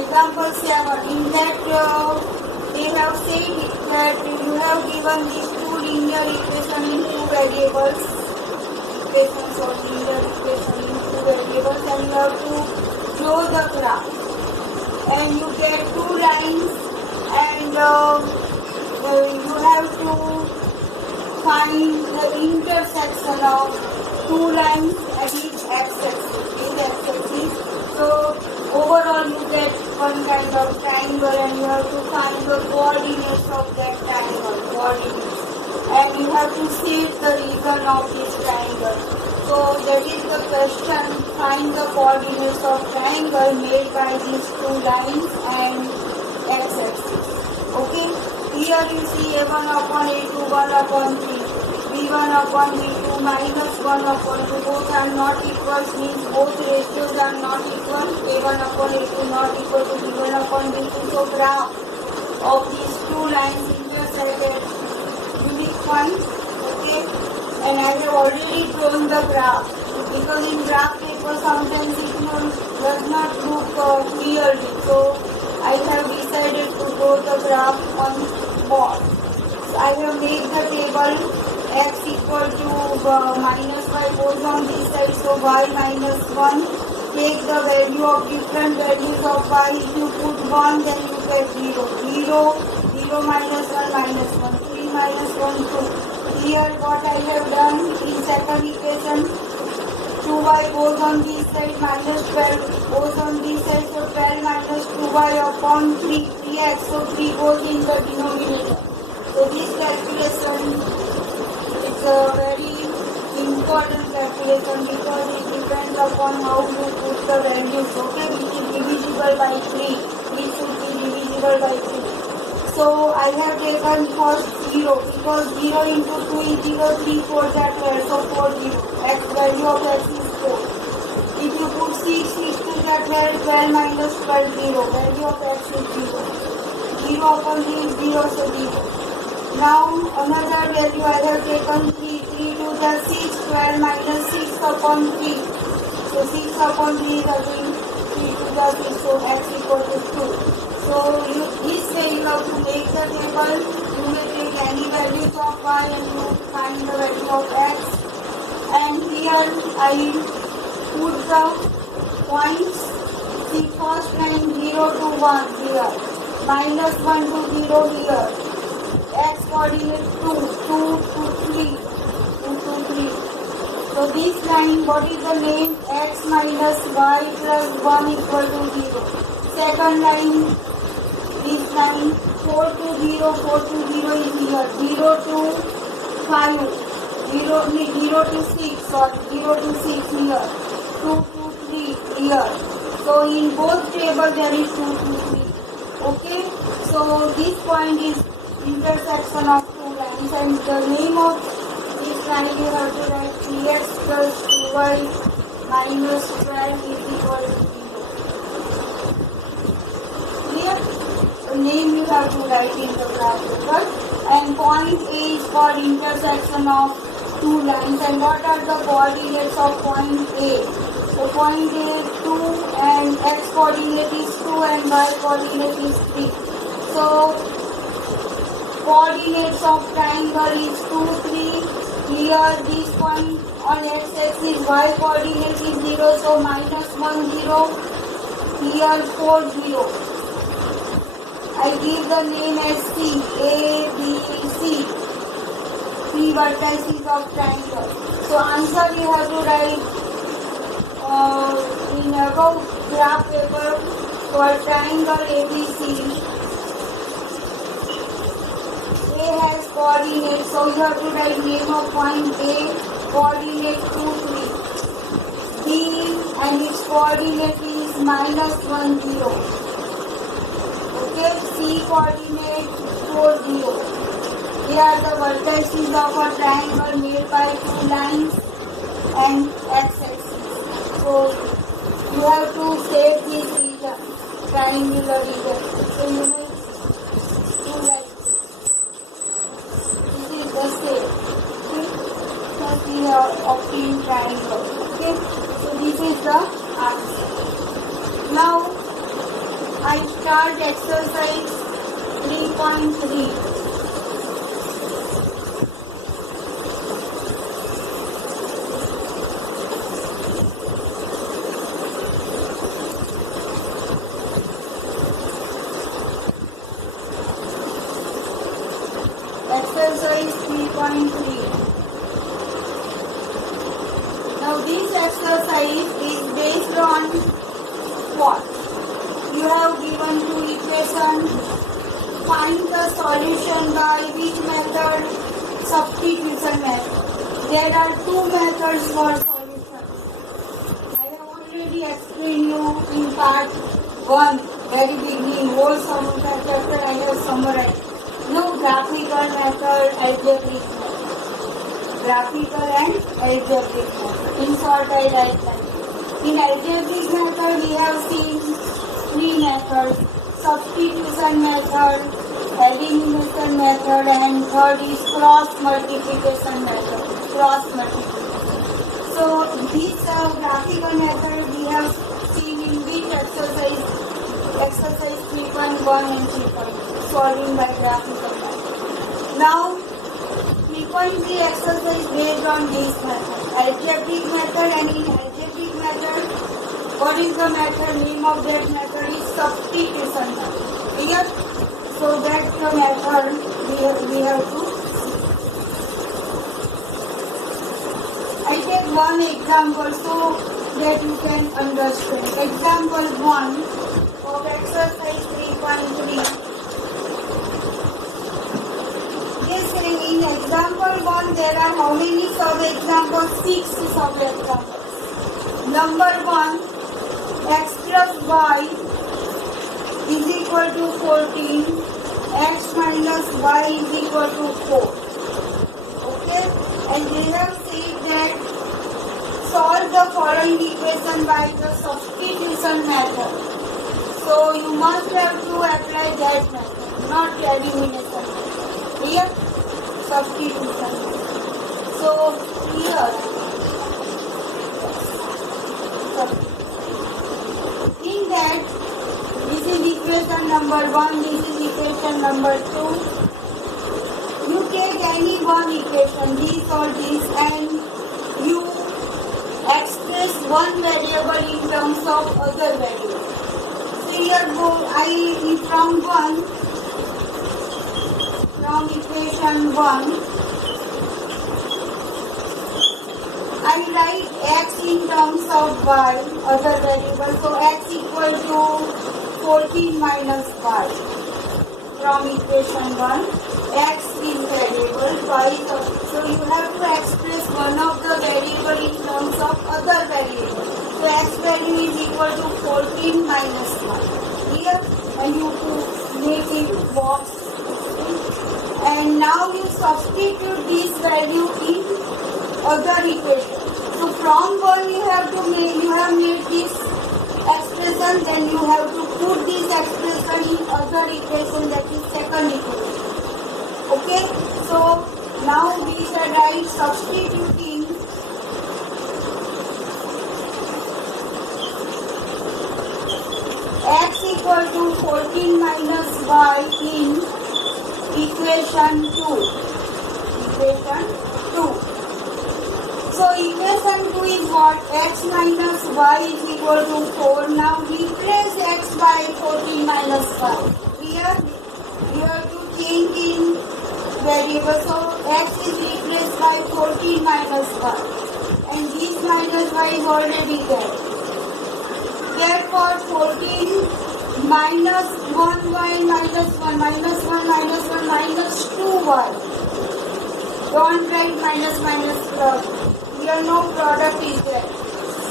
example 7. In that they have said that you have given these two linear equations in two variables, equations of linear equation in two variables, and you have to draw the graph. And you get two lines, and you have to find the intersection of two lines at each x-axis. So overall you get one kind of triangle, and you have to find the coordinates of that triangle, and you have to state the region of this triangle. So that is the question, find the coordinates of triangle made by these two lines and x-axis. Okay, here you see a1 upon a2, 1 upon 3, b1 upon b2 minus 1 upon 2, both are not equal, means both ratios are not equal, a1 upon a2 not equal to b1 upon b2. So graph of these two lines intersect at unique points. Okay, and I have already drawn the graph, because in graph paper sometimes it does not look clearly. So I have decided to draw the graph on board. So I have made the table x equal to minus y goes on this side, so y minus 1. Take the value of different values of y. If you put 1, then you get 0. 0 minus 1 minus 1. 3 minus 1 2. Here what I have done in second equation, 2y goes on this side, minus 12 goes on this side, so 12 minus 2y upon 3, 3x, so 3 goes in the denominator. So this calculation is a very important calculation, because it depends upon how you put the values. Okay, which is divisible by 3, this should be divisible by 3. So I have taken first 0, because 0 into 2 is 0, 3 4 are 12, so 4 0. X value of x is 4. If you put 6, 6 2 are 12, 12 minus 12 0, value of x is 0. 0 upon 3 is 0, so 0. Now another value I have taken 3, 3 2 are 6, 12 minus 6 upon 3. So 6 upon 3 is again 3 2 are 6, so x equal to 2. So this way you have to make the table. You may take any values of y and you find the value of x. And here I put the points. See, first line 0 to 1 here, minus 1 to 0 here, x coordinate 2, 2 to 3, 2 to 3. So this line, what is the name? X minus y plus 1 equal to 0. Second line, this line 4 to 0, 4 to 0 is here, 0 to 5, 0 to 6, sorry, 0 to 6 here, 2 to 3 here. So in both tables there is 2 to 3. Okay, so this point is intersection of two lines, and the name of this line you have to write 3x plus 2y minus 12 is equal to 0. Clear? The name you have to write in the graph paper. And point A is for intersection of two lines. And what are the coordinates of point A? So point A is 2, and x coordinate is 2 and y coordinate is 3. So coordinates of triangle is 2, 3. Here this point on x-axis, y coordinate is 0, so minus 1, 0. Here 4, 0. I give the name as C, A, B, C, 3 vertices of triangle. So answer you have to write in above graph paper for triangle ABC. A has coordinates, so you have to write name of point A, coordinate 2, 3. B and its coordinate is minus 1, 0. Okay, C coordinate 4, 0. They are the vertices of a triangle made by two lines and x-axis. So you have to save this region, triangular region. So you will do like this. This is the same. Okay, just we have obtained triangle. Okay, so this is the answer. Now I start exercise 3.3. Exercise 3.3. Now this exercise is based on what? You have given two equations. Find the solution by which method? Substitution method. There are two methods for solution. I have already explained you in part 1, very beginning, whole solution chapter I have summarized. No, graphical method, algebraic method. Graphical and algebraic method. In short, I write that. In algebraic method, we have seen three methods: substitution method, elimination method, and third is cross multiplication method. Cross multiplication. So this graphical method we have seen in which exercise? Exercise 3.1 and 3.2, solving by graphical method. Now 3.3 exercise based on this method, algebraic method, and in algebraic method, what is the method? Name of that method is substitution method. Clear? So that method we have to. I take one example so that you can understand. Example 1 of exercise 3.3. Yes, in example 1 there are how many sub-examples? 6 sub-examples. Number 1, x plus y is equal to 14, x minus y is equal to 4. Okay, and they have said that solve the following equation by the substitution method. So you must have to apply that method, not elimination method. Here, substitution method. So here, in that, this is equation number 1, this is equation number 2. You take any one equation, this or this, and you express one variable in terms of other variable. So here from equation 1, I write x in terms of y, other variable. So x equal to 14 minus y. From equation 1, x is variable, y is. So you have to express one of the variable in terms of other variable. So x value is equal to 14 minus y. Here, and you make it box. And now you substitute this value in other equation. So from 1 you have made this expression, then you have to put this expression in other equation, that is second equation. Okay, so now we shall write substituting x equal to 14 minus y in equation 2. Equation 2. So equation 2 is what? X minus y is equal to 4. Now replace x by 14 minus y. Here you have to change in variable. So x is replaced by 14 minus y. And this minus y is already there. Therefore 14 minus 1y minus 1 minus 1 minus 1 minus 2y. Don't write minus product. Here no product is there.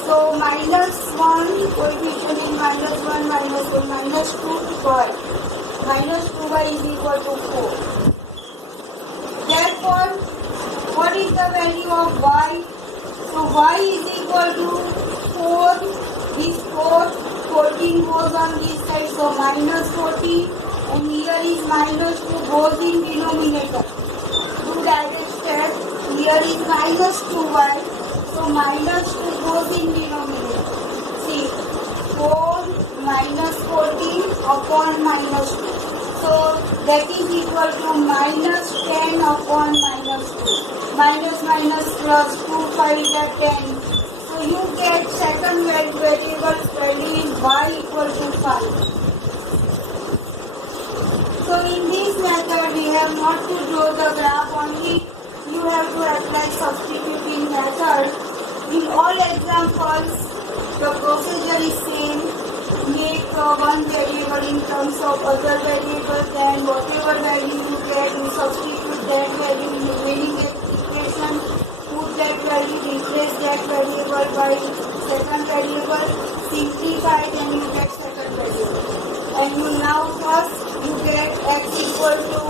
So minus 1 coefficient is minus 1 minus 1 minus 2y. Minus 2y is equal to 4. Therefore, what is the value of y? So y is equal to 4. This 14 goes on this side, so minus 14, and here is minus 2 goes in denominator. Do direct step. Here is minus 2y, so minus 2 goes in denominator. See, 4 minus 4 14 upon minus 2. So that is equal to minus 10 upon minus 2. Minus minus plus 2 5 are 10. So you get second variable's value is y equal to 5. So in this method we have not to draw the graph, only you have to apply substituting method. In all examples the procedure is same. Make one variable in terms of other variables, and whatever value you get, you substitute that value in the remaining equation, put that value, replace that variable by second variable, simplify, then you get second variable. And you now first you get x equal to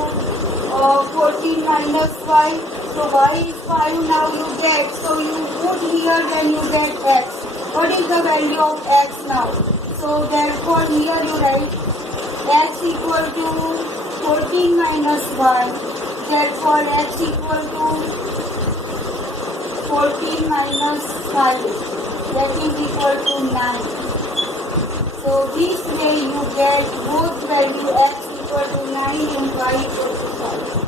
14 minus 5. So y is 5 now you get. So you put here, then you get x. What is the value of x now? So therefore here you write x equal to 14 minus 1. Therefore x equal to 14 minus 5. That is equal to 9. So this way you get both value x equal to 9 and y equal to 5.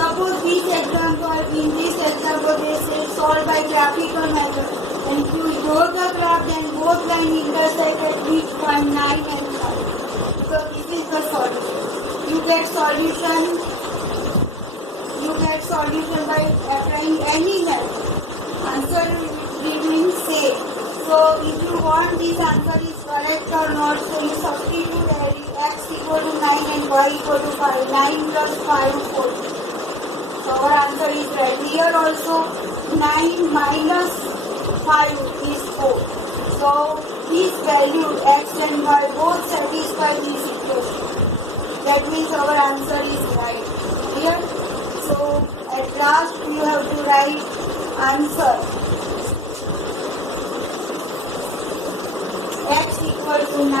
Suppose in this example they say solve by graphical method. And if you draw the graph, then both lines intersect at which point 9 and 5. So this is the solution. You get solution by applying any method. Answer remains same. So if you want this answer is correct or not, so you substitute x equal to 9 and y equal to 5. 9 plus 5 14. So our answer is right. Here also 9 minus 5 is 4. So this value x and y both satisfy this equation. That means our answer is right. Here, so at last you have to write answer. X equal to 9,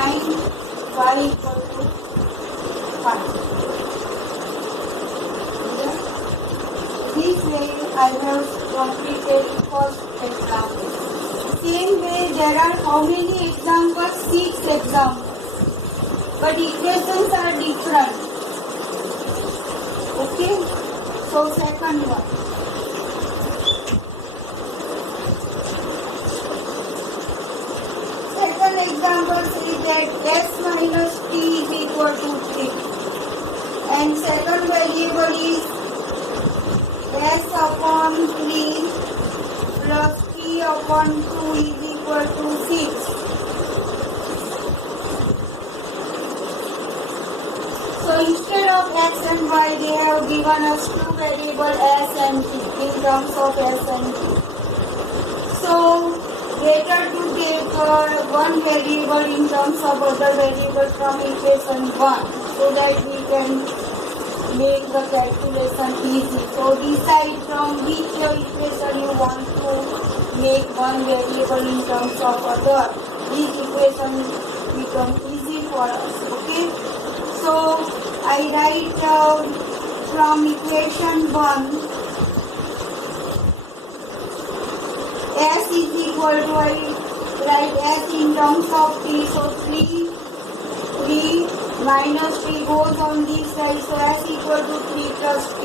y equal to 5. This way I have completed first example. Same way there are how many examples? 6 examples. But equations are different. Okay? So second one. Second example says that s minus t is equal to 3. And second variable is s upon 3 plus t upon 2 is equal to 6. So instead of x and y, they have given us two variables s and t in terms of s and t. So better to take one variable in terms of other variable from equation 1 so that we can make the calculation easy. So decide from which equation you want to make one variable in terms of other. This equation becomes easy for us. Okay. So I write from equation 1 s is equal to, I write s in terms of t. So 3 minus 3 goes on this side, so s equal to 3 plus t.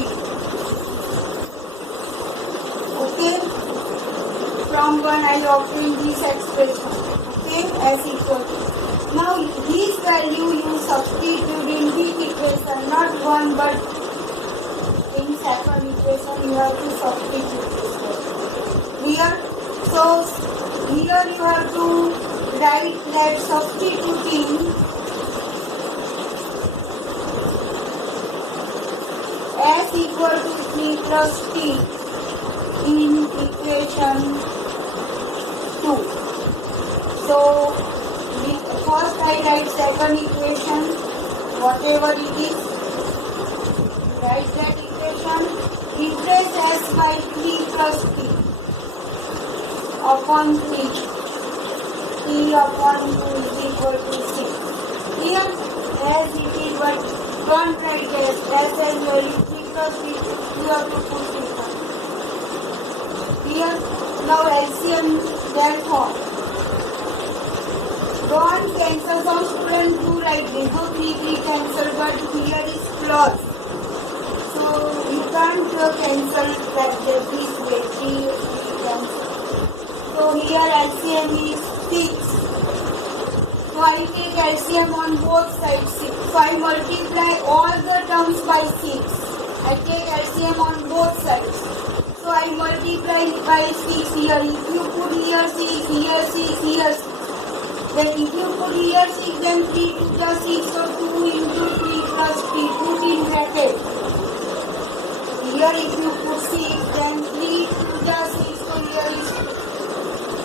Okay. From 1 I obtain this expression. Okay. S equal to. Now this value you substitute in this equation, not one but in second equation you have to substitute this value. Clear? So here you have to write that substituting s equal to 3 plus t in equation 2. So first I write second equation, whatever it is, write that equation, replace s by 3 plus t upon 3. 3 upon 2 is equal to 6. Here as it is, but don't write s as value 3 plus 3, you have to put it on. Here, now LCM, therefore, don't cancel. Some students do plus. So you can't cancel like this way. 3 cancel. So here LCM is 6. So I take LCM on both sides 6. So I multiply all the terms by 6. I take LCM on both sides. So I multiply by 6 here. If you put here 6, here 6, here 6. Then if you put here 6, then 3 to the 6. So 2 into 3 plus 3. Put in bracket. Here if you put 6, then 3 to the 6. So here is 2.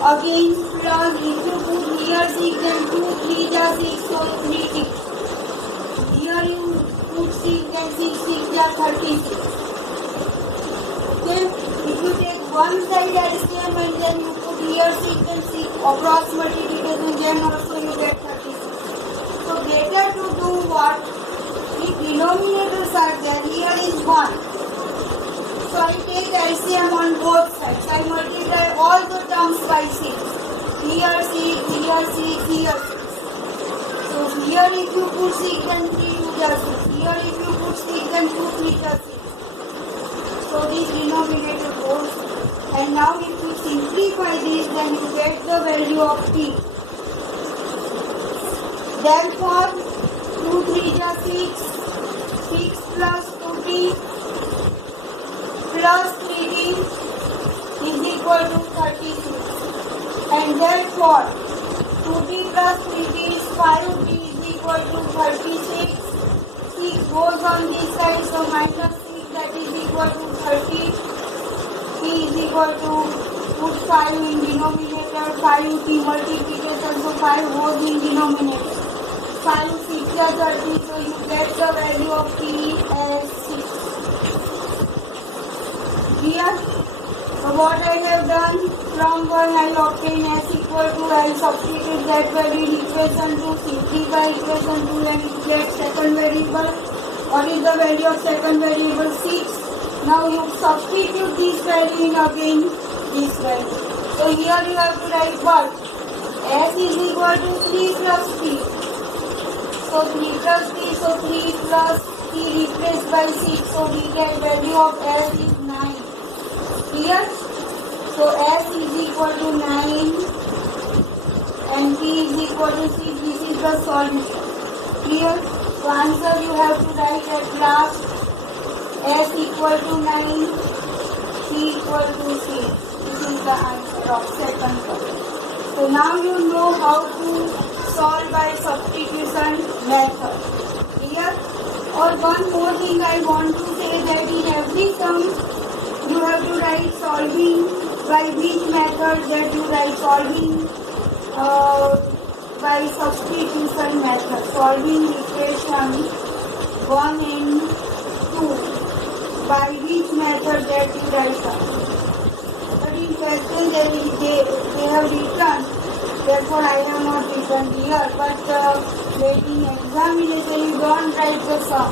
Again plus, if you put here 6, then 2, 3 the 6. So 3 6. Here you put 6, then 6 6 the 36. Okay. If you take one side LCM and then you put here 6 and 6 across multiplication, then also you get 36. So better to do what? If denominators are there, here is 1. So I take LCM on both sides. I multiply all the terms by 6. Here 6, here 6, here 6. So here if you put 6, then 3 to the 6. Here if you put 6, then 2 3 the 6. So this denominator goes. And now if you simplify this, then you get the value of t. Therefore, 2 3 the 6. 6 plus 2t plus 3t is equal to 36. And therefore 2t plus 3t is 5t is equal to 36. 6 goes on this side, so minus 6, that is equal to 30. T is equal to put 5 in denominator, 5t multiplication, so 5 goes in denominator. 5 6 is 30, so you get the value of t as 6. Here, so what I have done, from 1 I obtain s equal to, I substitute that value in equation 2, simplify equation 2 and get second variable. What is the value of second variable? 6. Now you substitute this value in again this value. So here you have to write what? S is equal to 3 plus t. So 3 plus t, so 3 plus t replaced by 6. So we get value of s is 9. Here, so s is equal to 9 and t is equal to 6. This is the solution. Here, so answer you have to write at last. S equal to 9, t equal to 6. This is the answer of second problem. So now you know how to solve by substitution method. Here, or one more thing I want to say, that in every sum you have to write solving by which method, that you write solving by substitution method. Solving equation 1 and 2 by which method, that you write solving. But in question they have written, therefore I have not written here, but in examination you don't write the sum.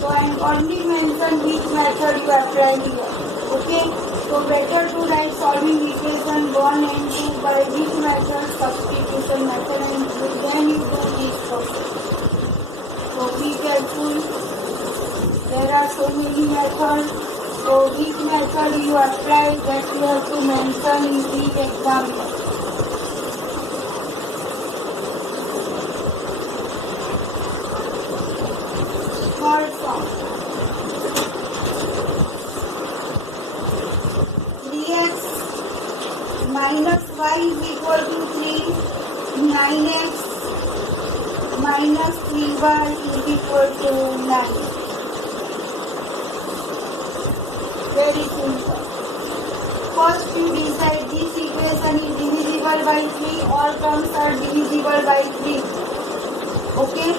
So I only mention which method you apply here. Okay, so better to write solving equation 1 and 2 by which method? Substitution method, and then you do this process. So be careful. There are so many methods. So which method you apply, that you have to mention in each example. Third sum. 3x minus y is equal to 3. 9x minus 3y is equal to 9. Very simple. First you decide this equation is divisible by 3, all terms are divisible by 3. Okay,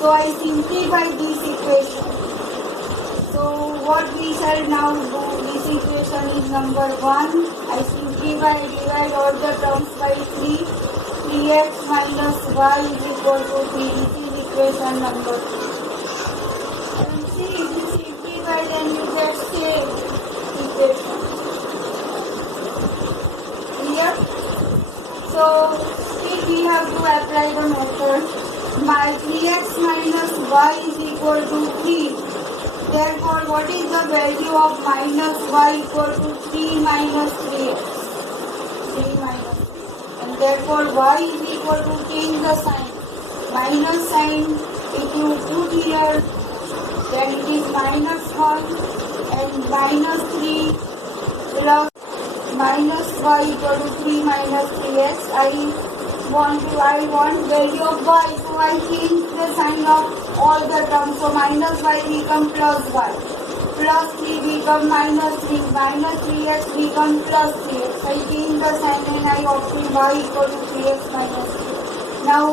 so I simplify this equation. So what we shall now do, this equation is number 1. I simplify, divide all the terms by 3. 3x minus y is equal to 3. This is equation number 2. And see, if you simplify, then you get same equation. Clear? So still we have to apply the method. My 3x minus y is equal to 3. Therefore, what is the value of minus y equal to 3 minus 3x? 3 minus 3. And therefore, y is equal to, change the sign. Minus sign, if you put here, then it is minus 1 and minus 3 plus minus y equal to 3 minus 3x. I want value of y, so I change the sign of all the terms. So minus y become plus y, plus 3 become minus 3, minus 3x become plus 3x. I change the sign and I obtain y equal to 3x minus 3. Now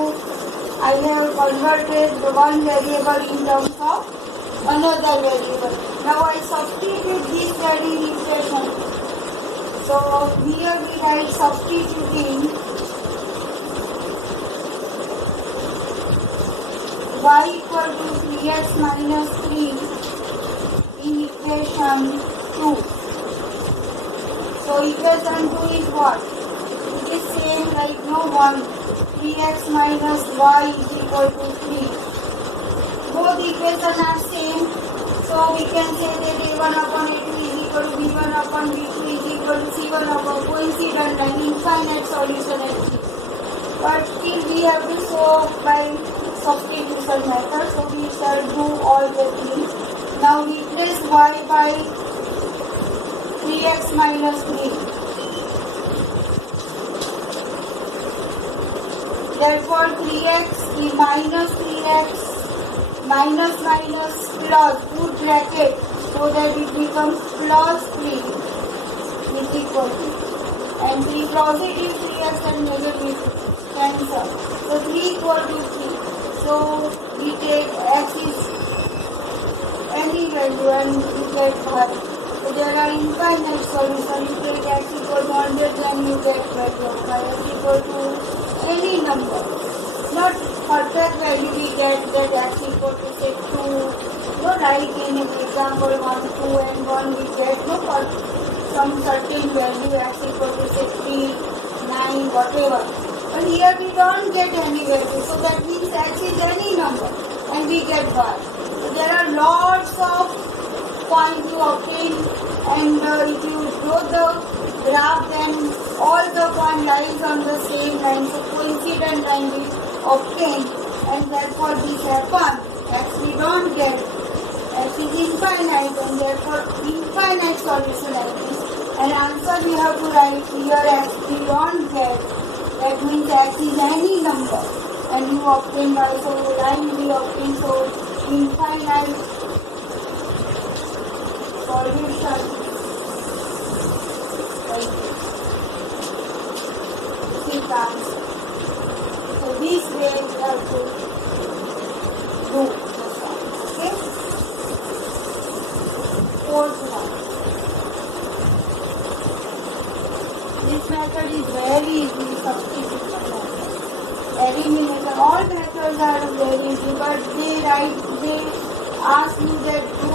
I have converted the one variable in terms of another variable. Now I substitute this value in equation. So here we write substituting y equal to 3x minus 3 in equation 2. So equation 2 is what? It is same like no one. 3x minus y is equal to 3. Both equations are same. So we can say that a1 upon a2 is equal to b1 upon b2 is equal to c1 upon coincident and infinite solution exists. But still we have to solve by substitution method. So we shall do all the things. Now replace y by 3x minus 3. Therefore 3x is minus 3x minus minus plus, put bracket so that it becomes plus 3 is equal to, and 3 positive 3x and negative cancel. So 3 equal to 3. So we take x is any value and we get y. So there are infinite solutions. You take x equal to 100, then you get value of y. X equal to any number. Not perfect value we get that x equal to say 2. No, like in example 1, 2 and 1 we get no some certain value x equal to say 3, 9, whatever. But here we don't get any value. So that means x is any number and we get y. So there are lots of points to obtain, and if you draw the graph, then all the point lies on the same line. So coincident line is obtained, and therefore this happens. X we don't get. X is infinite, and therefore infinite solution exists. And answer we have to write here x we don't get. That means x is any number, and you obtain y. So line we obtain. So infinite solution. Answer. So this way we have to do this one. Okay? Fourth one. This method is very easy, substitution method. Elimination. All methods are very easy, but they ask you that do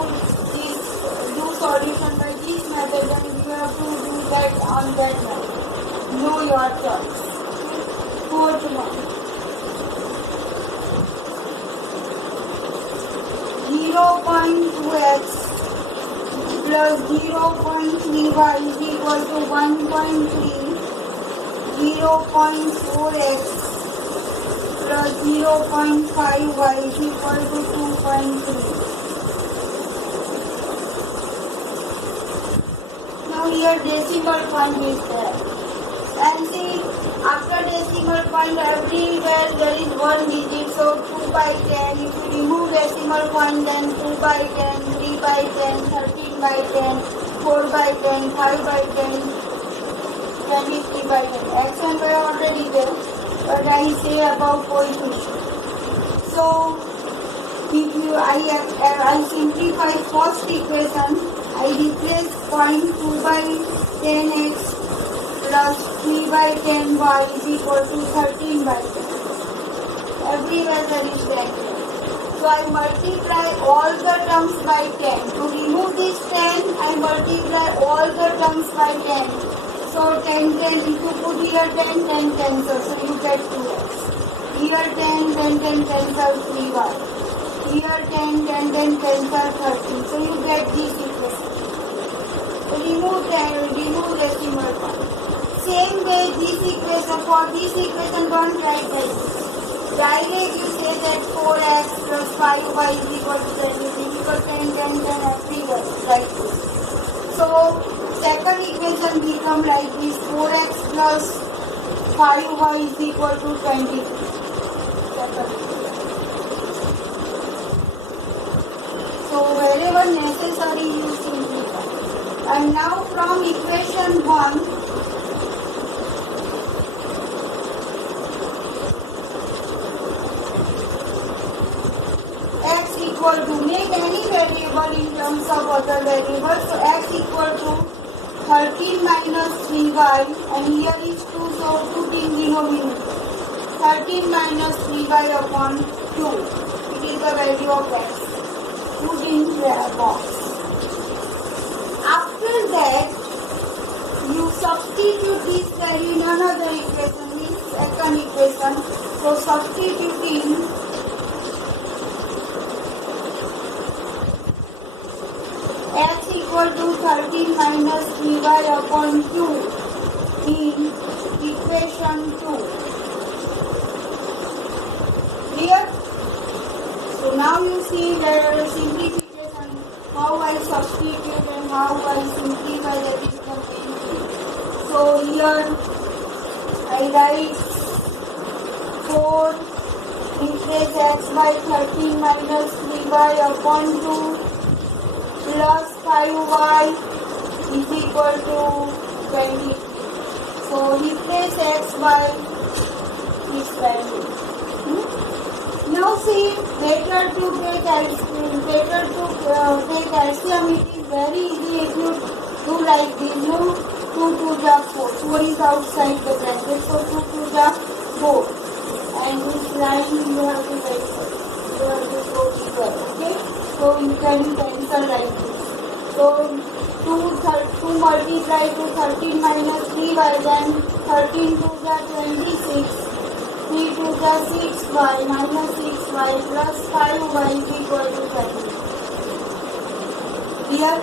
solution by this method, and you have to do that on that method. Know your choice. Fourth one. 0.2x plus 0.3y is equal to 1.3. 0.4x plus 0.5y is equal to 2.3. Now here decimal point is there. And see, after decimal point everywhere there is one digit, so 2 by 10. If you remove decimal point, then 2 by 10, 3 by 10, 13 by 10, 4 by 10, 5 by 10, 23 by 10. X and Y already there, but I say about coefficient. So if you I simplify first equation, I replace 0.2 by 10x plus 3 by 10y is equal to 13 by 10. Everywhere there is 10. So I multiply all the terms by 10. To remove this 10, I multiply all the terms by 10. So 10, 10, if you put here 10, 10 cancel. So you get 2x. Here 10, 10, 10 cancel 3y. here 10, 10, then 10 are 13. So you get this equation. So remove decimal point. Same way this equation, for this equation don't write like this. Direct you say that 4x plus 5y is equal to 23 because 10, 10, 10 everywhere like this. So second equation become like this, 4x plus 5y is equal to 23. So wherever necessary you simplify. And now from equation 1, x equal to, make any variable in terms of other variables. So x equal to 13 minus 3y, and here is 2, so 2 in denominator. 13 minus 3y upon 2. It is the value of x. Put in the box. After that, you substitute this value in another equation, means second equation. So substituting x equal to 13 minus 3y upon 2 in equation 2. Clear? So now you see the simplification, how I substitute and how I simplify, that is the main thing. So here I write 4 replace x by 13 minus 3y upon 2 plus 5y is equal to 20. So replace x by this value. Now see, better to take LCM. It is very easy if you do like this. No, 2 to the 4. 4 is outside the bracket, so 2 to the 4. And this line you have to write. You have to go equal. Okay? So you can cancel like this. So 2 multiply to 13 minus 3y, then 13 to the 26. 3 to the 6y minus 6y plus 5y is equal to 30. Here,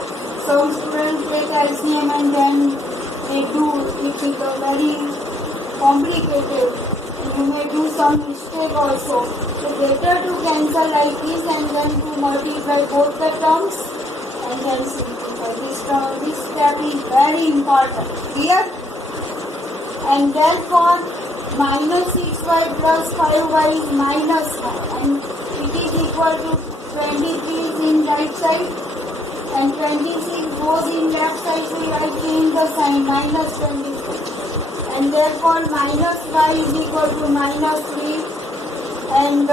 some students take LCM and then they do, it becomes very complicated. You may do some mistake also. So better to cancel like this and then to multiply both the terms and then simplify. This step is very important. Clear? And therefore, minus 6y plus 5y is minus 1, and it is equal to 23 is in right side and 26 goes in left side, so I change the sign, minus 26, and therefore minus y is equal to minus 3, and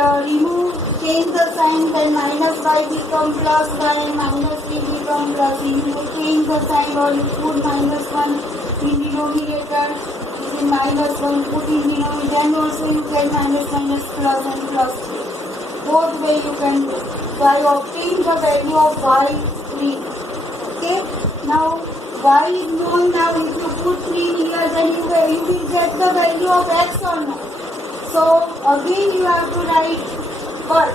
change the sign, then minus y become plus y and minus 3 become plus. You may change the sign or you put minus 1 in denominator. Minus 1 put in denominator, then also you get minus plus and plus 3. Both way you can do. So I obtain the value of y3. Okay? Now y is known. Now if you put 3 here, then you will get the value of x or not. So again you have to write what?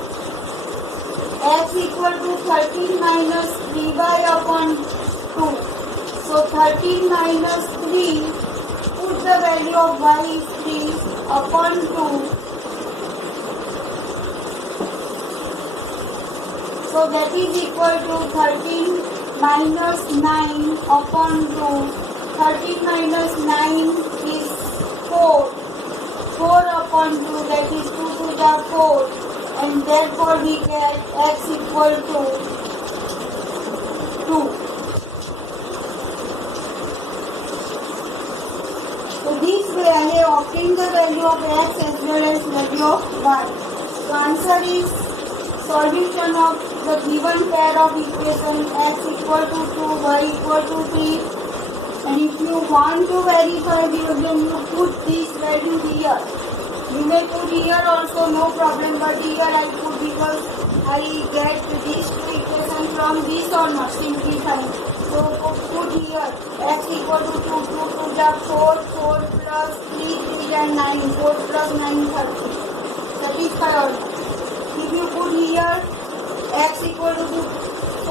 X equal to 13 minus 3y upon 2. So 13 minus 3, put the value of y is 3 upon 2. So that is equal to 13 minus 9 upon 2. 13 minus 9 is 4. 4 upon 2, that is 2 to the 4. And therefore we get x equal to 2. So this way I have obtained the value of x as well as value of y. So answer is solution of the given pair of equation x equal to 2, y equal to 3. And if you want to verify then you put this value here. You may put here also, no problem, but here I put because I get these two equations from this or not, simplifying. So put here x equal to 2, 2 to the 4, 4 plus 3, 3 and 9, 4 plus 9, 30. Satisfy or not? If you put here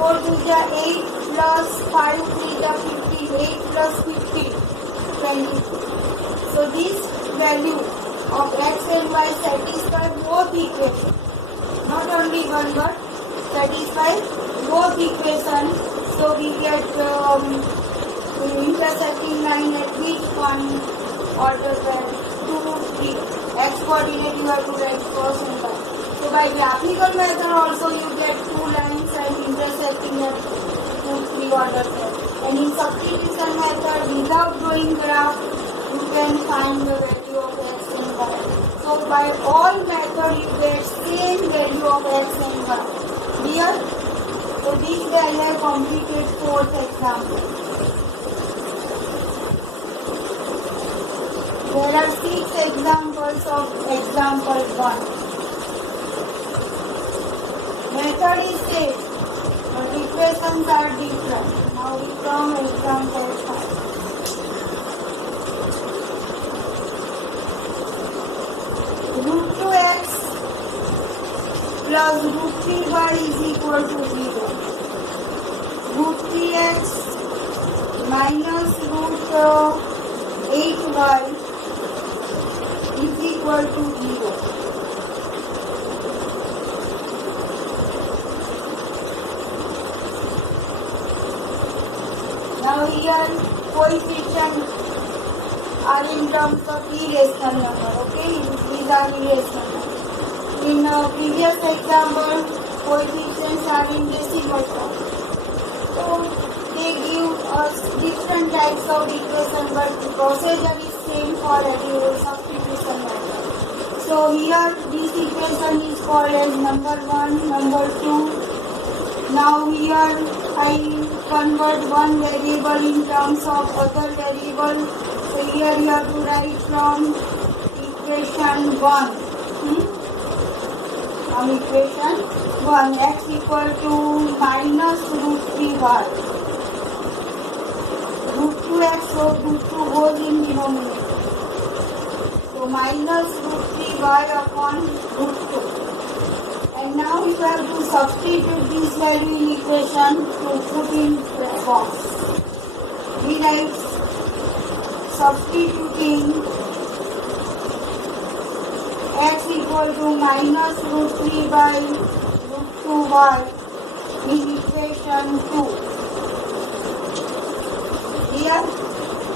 4 to the 8 plus 5 3 the 15. 8 plus 15, 22. So this value of x and y satisfy both equations. Not only one but satisfy both equations. So we get intersecting line at which one order where 2, 3. X coordinate you have to write first and y. So by graphical method also you get two lines and intersecting at 2, 3 order pair. And in substitution method without drawing graph you can find the value of x and y. So by all method you get same value of x and y. Clear? So this way I have completed 4th example. There are 6 examples of example 1. Method is same, but equations are different. Now we come example 5. Root 2x plus root 3y is equal to 0. Root 3x minus root 8y is equal to 0. Now here coefficients are in terms of irrational number. Okay, these are irrational numbers. In previous example, coefficients are in decimal form. So they give us different types of equation, but the procedure is same for every substitution method. So here this equation is called as number 1, number 2. Now here I convert one variable in terms of other variable. So here you have to write from equation 1. From equation 1, x equal to minus root 3y. Root 2x, so root 2 goes in denominator. So minus root 3y upon root 2. And now you have to substitute this value in equation to put in box. We write substituting x equal to minus root 3 by root 2y in equation 2. Here,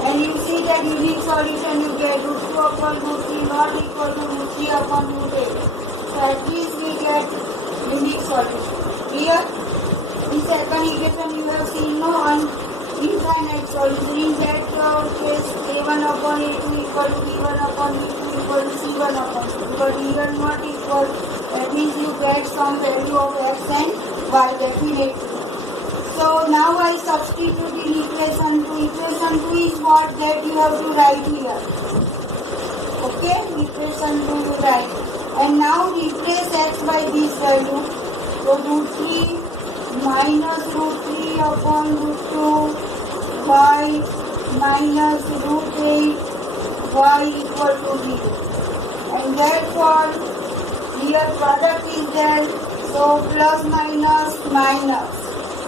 and you see that unique solution you get root 2 upon root 3 not equal to root 3 upon root 8. So at least we get unique solution. Here, in second equation you have seen no infinite solution. In that case, a1 upon a2 equal to b1 upon b2 equal to c1 upon c2. But here not equal, that means you get some value of x and y definitely. So now I substitute in equation 2. Equation 2 is what that you have to write here. Okay, equation 2 you write. And now replace x by this value. So root 3 minus root 3 upon root 2 y minus root 8 y equal to 0. And therefore here product is there. So plus minus minus.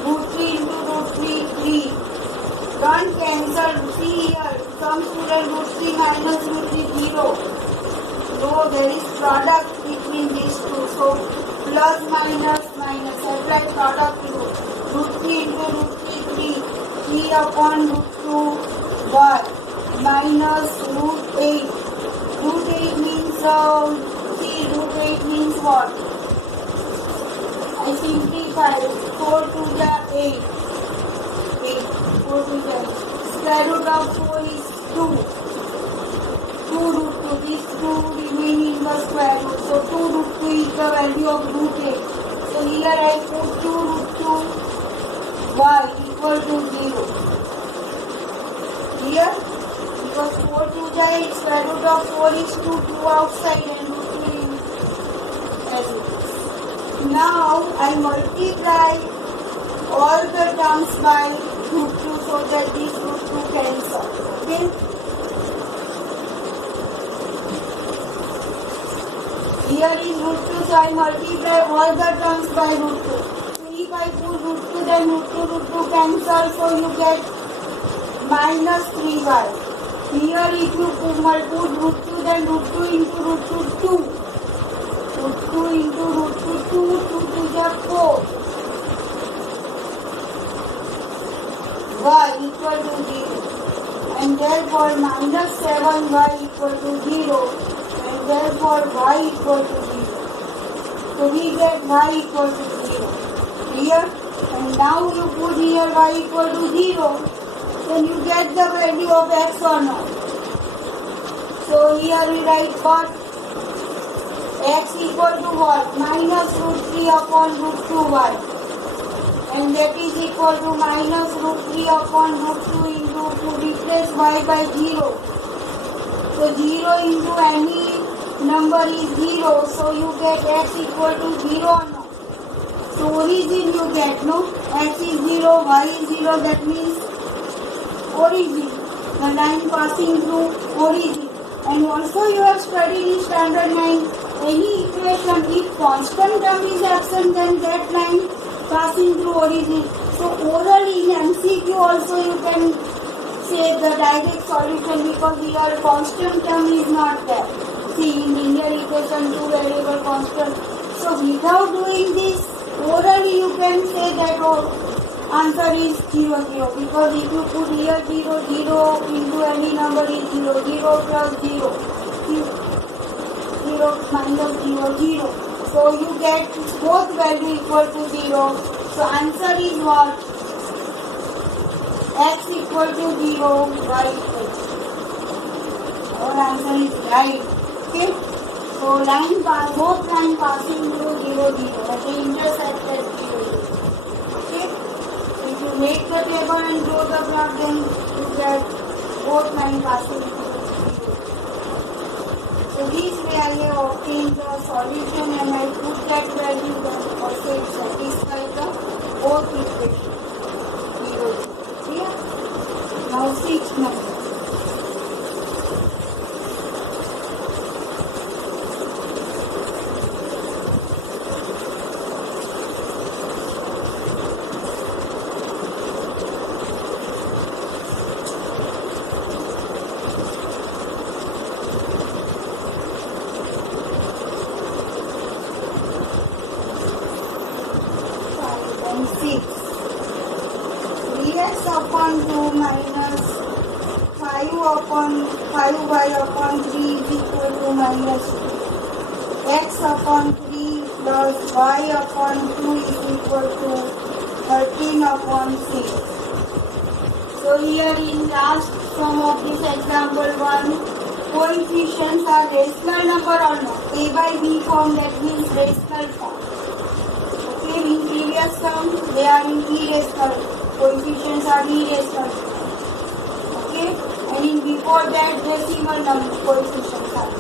Root 3 into root 3, 3. Don't cancel. See here, some student root 3 minus root 3, 0. So there is product between these two. So plus minus minus. Apply product rule. Root 3 into root 3, 3. 3 upon root 2 y minus root 8. Root 8 means, see, root 8 means what? I simplify 4 to the 8. 4 to the 8. Square root of 4 is 2. 2 root 2. These 2 remain in the square root. So 2 root 2 is the value of root 8. So here I put 2 root 2 y equal to 0. Here, because 4 to the 8, square root of 4 is 2, 2 outside and root 2 in as it is. Now I multiply all the terms by root 2 so that this root 2 cancel. Okay? Here is root 2, so I multiply all the terms by root 2. So if I put root 2, then root 2 cancel, so you get minus 3y. Here if you put root 2, then root 2 into root 2, 2. Root 2 into root 2, 2 to the 4. Y equal to 0. And therefore minus 7y equal to 0. And therefore y equal to 0. So we get y equal to 0. Here. And now you put here y equal to 0. Then you get the value of x or not. So here we write what? X equal to what? Minus root 3 upon root 2y. And that is equal to minus root 3 upon root 2 into, to replace y by 0. So 0 into any number is 0. So you get x equal to 0 or not. So origin you get, no? X is 0, y is 0, that means origin. The line passing through origin. And also you have studied in standard 9, any equation, if constant term is absent, then that line passing through origin. So orally in MCQ also you can say the direct solution, because here constant term is not there. See, in linear equation 2 variable constant. So without doing this, orally you can say that answer is 0, 0. Because if you put here 0, 0 into any number is 0, 0 plus 0, 0 minus 0, 0. So you get both value equal to 0. So answer is what? X equal to 0, y equal to 0. Our answer is right. Okay. So both line passing through 0, 0. At the intersect at 0, 0. Okay. If you make the table and draw the graph, then you get both line passing through 0. So this way I have obtained the solution and I put that value, then also it satisfies the both equation. 0, 0. Clear? Now 6 number. Upon 2 minus 5 upon 5y upon 3 is equal to minus 2. X upon 3 plus y upon 2 is equal to 13 upon 6. So here in last sum of this example 1, coefficients are rational number or not? A by b form, that means rational form. Okay, in previous sum they are in irrational. Coefficients are irrational. Okay, and in before that decimal number coefficients are.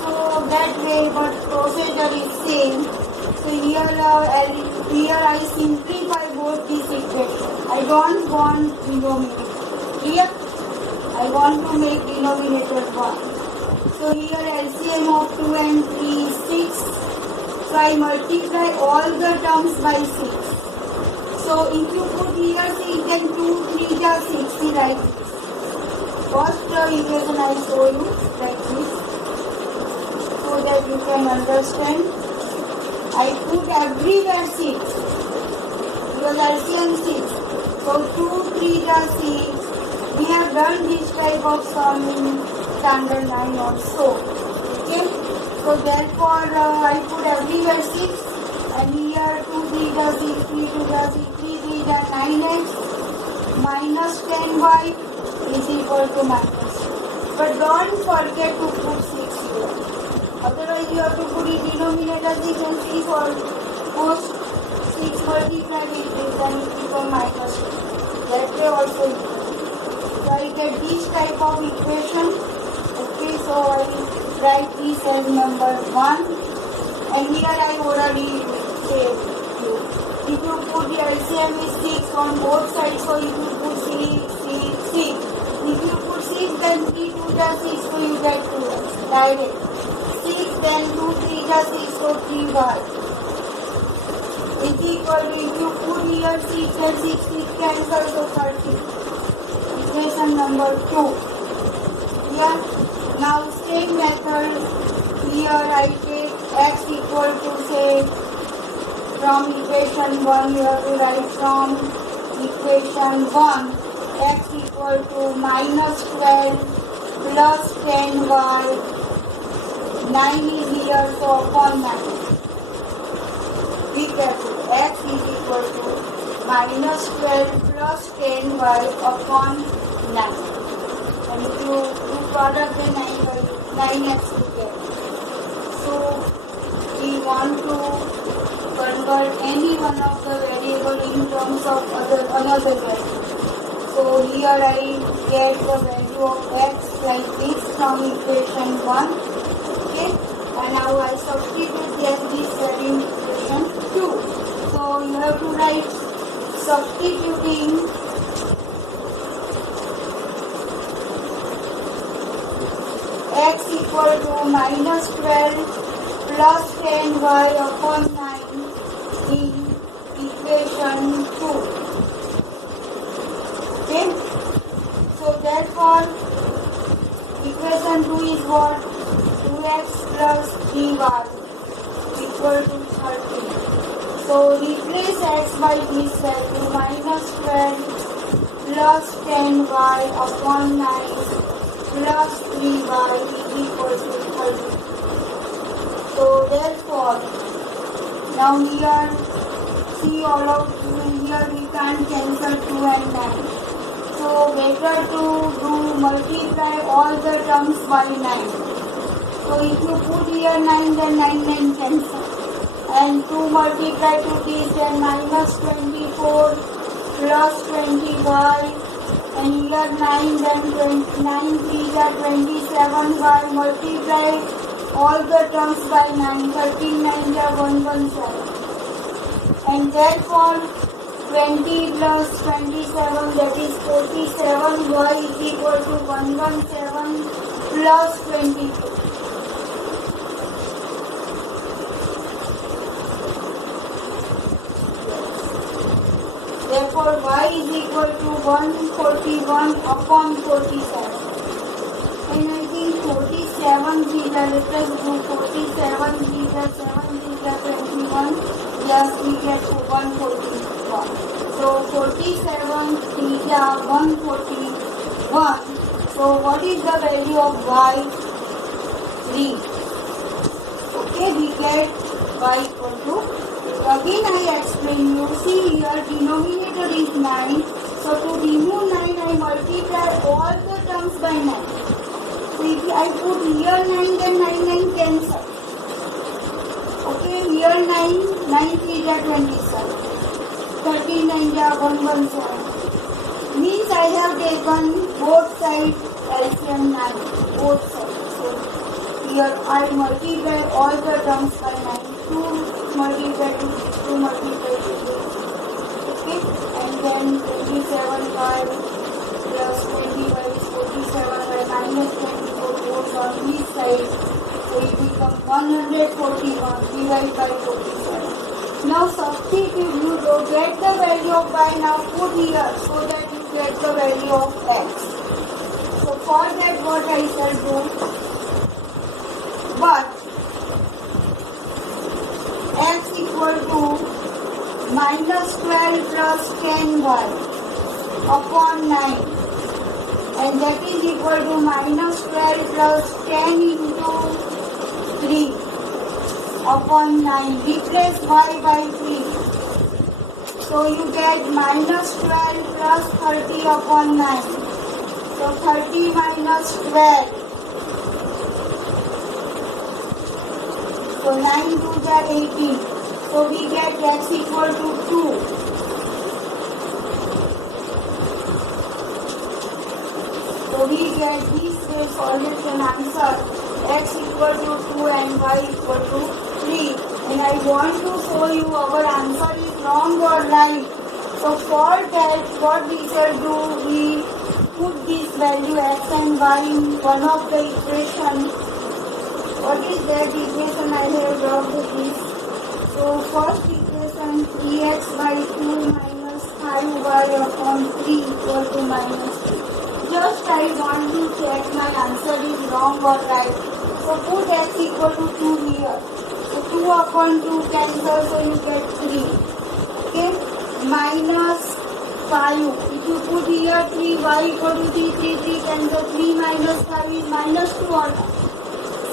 So that way, but procedure is same. So here I simplify both these equations. I don't want denominator. Clear? I want to make denominator 1. So here LCM of 2 and 3 is 6. So I multiply all the terms by 6. So if you put here 6, then 2, 3 are 6, see like this. First equation I show you like this, so that you can understand. I put everywhere 6, because LCM 6. So 2, 3 are 6. We have done this type of sum in standard 9 also. Okay. So therefore I put everywhere 6. And here 2, 3 are 6, 3, 2 are 6, 3, 3 are 9x minus 10y is equal to minus 2. But don't forget to put 6 here. Otherwise you have to put in denominator 6 and 6 or post 6 multiplied with this and it becomes minus 2. That way also equal. So I get this type of equation. Okay, so I write this as number 1. And here I already say if you put the LCM is 6 on both sides, so if you put 6, 6. If you put 6, then 3, 2 are 6, so you get 2x. Direct. 6, then 2, 3 are 6, so 3y is is equal to, if you put here 6 and 6 is cancel, so 30. Equation number 2. Yeah. Now same method, here I take x equal to, say, from equation 1 you have to write from equation 1 x equal to minus 12 plus 10y, 9 is here, so upon 9. Be careful, x is equal to minus 12 plus 10y upon 9. And if you do product, then 9x will get. So we want to convert any one of the variable in terms of another value. So here I get the value of x like this from equation 1. Okay, and now I substitute this value in equation 2. So you have to write substituting x equal to minus 12 plus 10y upon 9 in equation 2. Okay, so therefore equation 2 is what? 2x plus 3y equal to 30. So replace x by this value, minus 12 plus 10y upon 9 plus 3y is equal to 30. So therefore, now here, see all of here we can't cancel 2 and 9. So better to do multiply all the terms by 9. So if you put here 9, then 9 cancel. And 2 multiply to this, then minus 24 plus 20y. And here 9, then 9 3s are 27y. Multiply all the terms by 9. 13 9s are 117. And therefore 20 plus 27, that is 47y is equal to 117 plus 22. Therefore y is equal to 141 upon 47. And I think 47 theta, let us do 47 theta, 7 theta, 21, yes, we get 141. So 47 theta, 141. So what is the value of y? 3. Okay, we get y equal to, again I explain you, see here denominator is 9. So to remove 9, I multiply all the terms by 9. So if I put here 9, then 9 cancel. Okay, here 9 3 are 27. 13 9 are 117. Means I have taken both sides LCM 9. Both sides. So here I multiply all the terms by 9. 2 multiply to 2 multiply to 2. Okay, and then 27 by plus 20 by 47 by minus 24 goes on this side. So it becomes 141 divided by 47. Now substitute, you get the value of y, now put here so that you get the value of x. So for that what I shall do, but x equal to minus 12 plus 10y upon 9, and that is equal to minus 12 plus 10 into 3 upon 9. Replace y by 3. So you get minus 12 plus 30 upon 9. So 30 minus 12. So 9 2s are 18. So we get x equal to 2. So we get this solution answer, x equal to 2 and y equal to 3. And I want to show you our answer is wrong or right. So for that what we shall do, we put this value x and y in one of the equation. What is that equation I have drawn with this? So first equation dx by 2 minus 5y upon 3 equal to minus 3. Just I want to check my answer is wrong or right. So put x equal to 2 here. So 2 upon 2 cancel, so you get 3. Okay, minus 5. If you put here 3, y equal to 3, 3, 3 cancel, 3 minus 5 is minus 2 or not.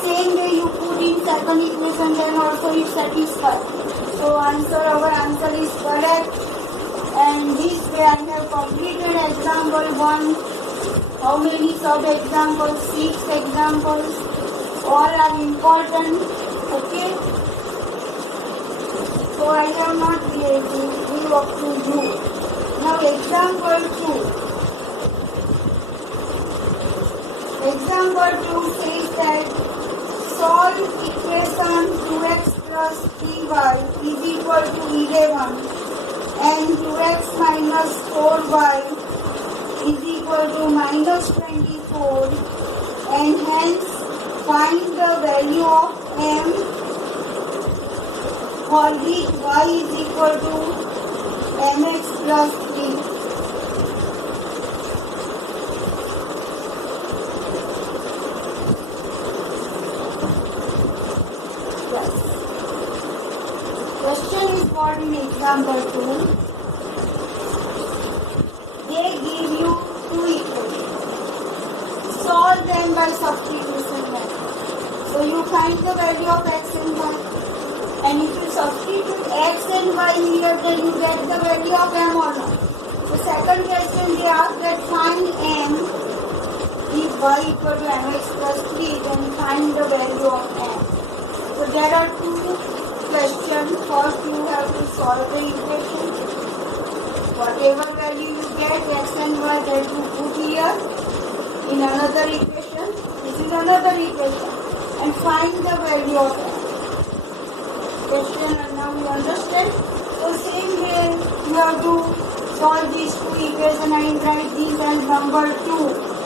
Same way you put in second equation, then also it satisfies. So our answer is correct. And this way I have completed example 1. How many sub-examples? 6 examples. All are important. Okay. So I have not give up to you. Now example 2. Example 2 says that solve equation 2x plus 3y is equal to 11 and 2x minus 4y is equal to minus 24, and hence find the value of m for which y is equal to mx plus 3. Question is what in example 2. They give you two equations. Solve them by substitution method. So you find the value of x and y. And if you substitute x and y here, then you get the value of m or not. The second question they ask that find m. If y equal to mx plus 3, then find the value of m. So there are two questions. First you have to solve the equation. Whatever value you get, x and y, that you put here in another equation. This is another equation. And find the value of m. Question, and now you understand. So same way you have to solve these two equations and write this as number 2.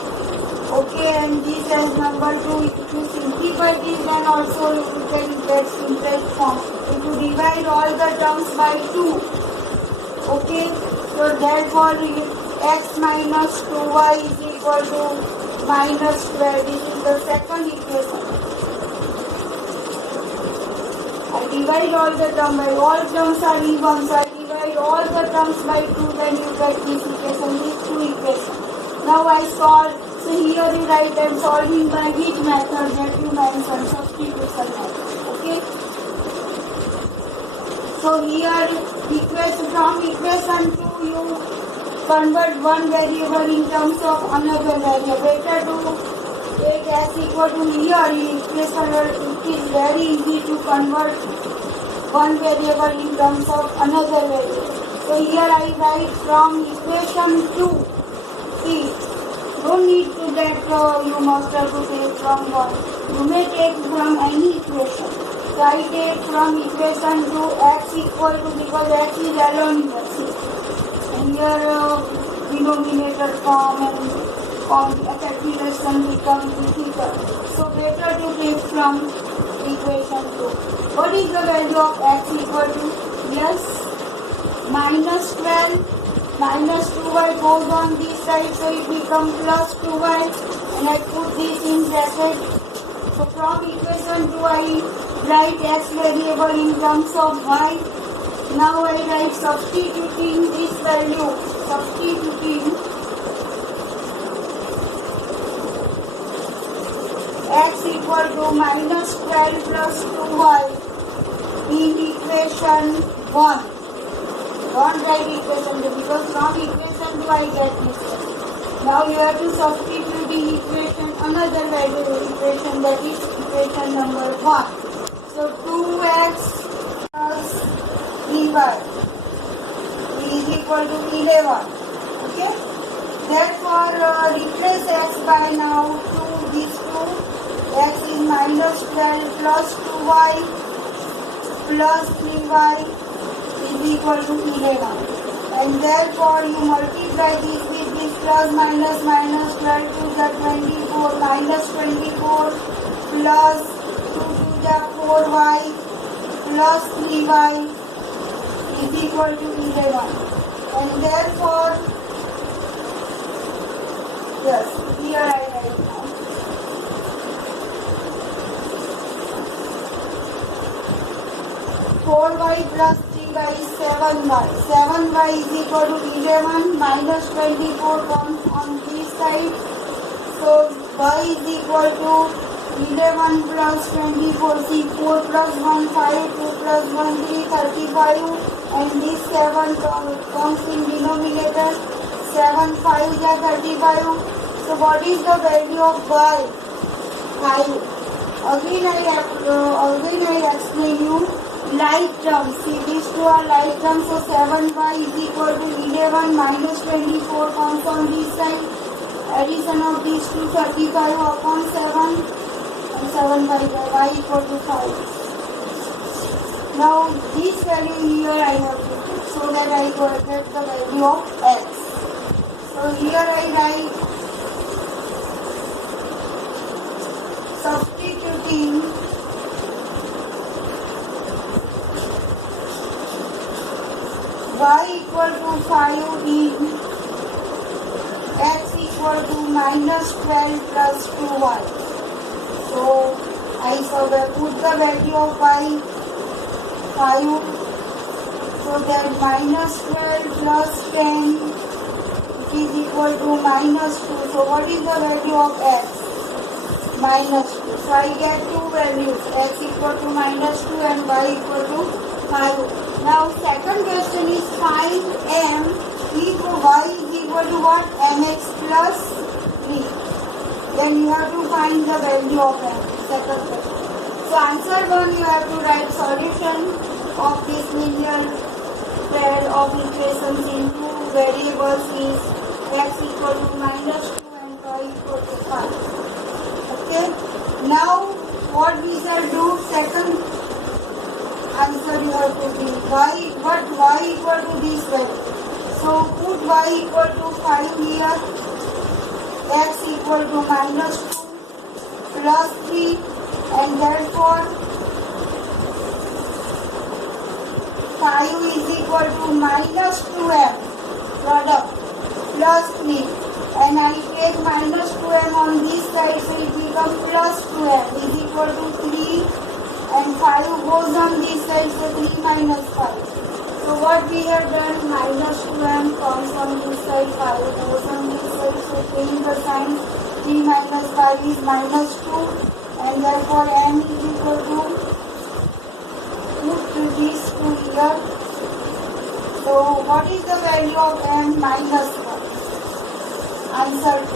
Okay, and this as number 2. If you simplify this, then also you can get simplest form. If you divide all the terms by 2. Okay, so therefore x minus 2y is equal to minus 12. This is the second equation. I divide all the terms by, all terms are even, so I divide all the terms by 2, then you get this equation, these two equations. Now I solve. So here you write I'm solving by which method that you mentioned, substitution method. Okay. So here from equation 2 you convert one variable in terms of another variable. Better to take x equal to here in equation. It is very easy to convert one variable in terms of another variable. So here I write from equation 2. See. No need to that you must have to take from one. You may take from any equation. So I take from equation to x equal to, because x is alone here. And here denominator form and calculation becomes difficult. So better to take from equation 2. What is the value of x equal to? Yes, minus 12. Minus 2y goes on this side, so it becomes plus 2y, and I put this in bracket. So from equation 2 I write x variable in terms of y. Now I write substituting this value, substituting x equal to minus 12 plus 2y in equation 1. Don't write equation 2, because from equation 2 I get this. Now you have to substitute the equation, another value equation, that is equation number 1. So 2x plus 3y is equal to 11. Okay. Therefore replace x by now 2, these 2. X is minus 12 plus 2y plus 3y is equal to 11, and therefore you multiply this with this plus minus 12 to the 24 minus 24 plus 2 to the 4y plus 3y is equal to 11. And therefore, yes, here I write now. 4y plus 3y is 7y. 7y is equal to 11 minus 24 comes on this side. So y is equal to 11 plus 24. See, 4 plus 1 5, 2 plus 1 3, 35. And this 7 comes in denominator. 7 5 is 35. So what is the value of y? 5. Again I explain you. Like terms, see these two are like terms, so 7y is equal to 11 minus 24 comes on this side. Addition of these two, 35 upon 7 and 7 by y equal to 5. Now this value here I have to put so that I get the value of x. So here I write substituting y equal to 5 in x equal to minus 12 plus 2y. So I put the value of y 5. So that minus 12 plus 10 is equal to minus 2. So what is the value of x? Minus 2. So I get two values, x equal to minus 2 and y equal to 5. Now second question is find m equal y is equal to what? Mx plus 3. Then you have to find the value of m. Second question. So answer 1 you have to write solution of this linear pair of equations in two variables is x equal to minus 2 and y equal to 5. Okay. Now what we shall do? Second answer you have to be y equal to this value. So put y equal to 5 here, x equal to minus 2 plus 3, and therefore 5 is equal to minus 2m product plus 3, and I take minus 2m on this side, so it becomes plus 2m is equal to 3, and 5 goes on this side, so 3 minus 5. So what we have done, minus 2m comes on this side, 5 goes on this side, so change the sign, 3 minus 5 is minus 2, and therefore m is equal to, put these 2 here. So what is the value of m? Minus 1. Answer 2.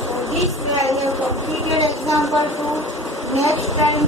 So this way I have completed example 2. Next time